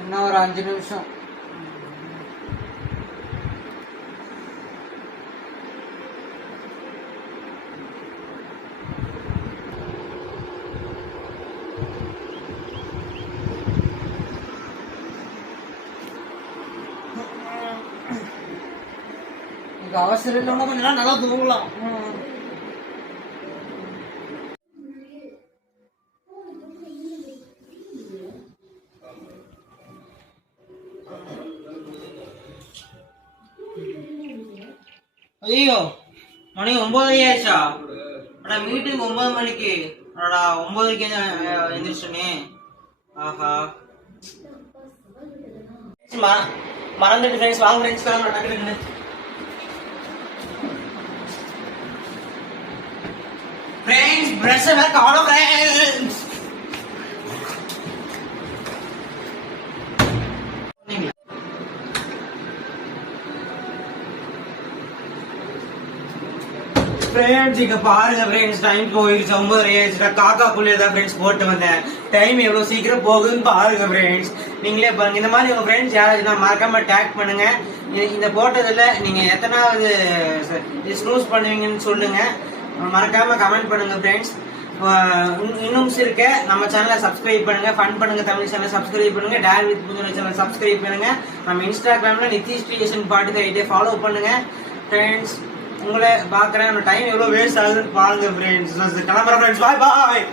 இன்னும் ஒரு 5 நிமிஷம். அவசரம் இல்லைன்னா கொஞ்ச நேரம் நல்லா தூங்கலாம். ஐயோ மணி 9 ஆயிடுச்சா? ஆனா மீட்டிங் 9 மணிக்கு. அடா 9க்கு எந்திரிச்சோனே. ஆஹா மறந்துட்டு ஃப்ரெண்ட்ஸ். வாங்க ஃப்ரெண்ட்ஸ் கிளம்புறேன். ஃப்ரெண்ட்ஸ் பிரஷ் எல்லாம் காணோம் ஃப்ரெண்ட்ஸ். ஃப்ரெண்ட்ஸ் இங்க பாருங்க ஃப்ரெண்ட்ஸ், டைம் போயிடுச்சு 9:30 ஆயிடுச்சுடா. காக்காக்குள்ளே தான் ஃப்ரெண்ட்ஸ் போட்டு வந்தேன். டைம் எவ்வளவு சீக்கிரம் போகுதுன்னு பாருங்க ஃப்ரெண்ட்ஸ். நீங்களே பாருங்க. இந்த மாதிரி உங்க ஃப்ரெண்ட்ஸ் யாராச்சுன்னா மறக்காம டேக் பண்ணுங்க. இந்த போட்டதுல நீங்க எத்தனாவது ஸ்னூஸ் பண்ணுவீங்கன்னு சொல்லுங்க. மறக்காம கமெண்ட் பண்ணுங்க ஃப்ரெண்ட்ஸ். இன்னும் இருக்க நம்ம சேனலை சப்ஸ்கிரைப் பண்ணுங்க. ஃபன் பண்ணுங்க தமிழ் சேனலை சப்ஸ்கிரைப் பண்ணுங்க. டேர் வித் புதுனை சேனலை சப்ஸ்கிரைப் பண்ணுங்க. நம்ம இன்ஸ்டாகிராம்ல நிதிஷ் கிரியேஷன் 45 ஃபாலோ பண்ணுங்க ஃப்ரெண்ட்ஸ். உங்களை பாக்குறேன். டைம் எவ்வளவு வேஸ்ட் ஆகுதுன்னு பாருங்க ஃப்ரெண்ட்ஸ். கிளம்புறேன் ஃப்ரெண்ட்ஸ். பாய் பாய்.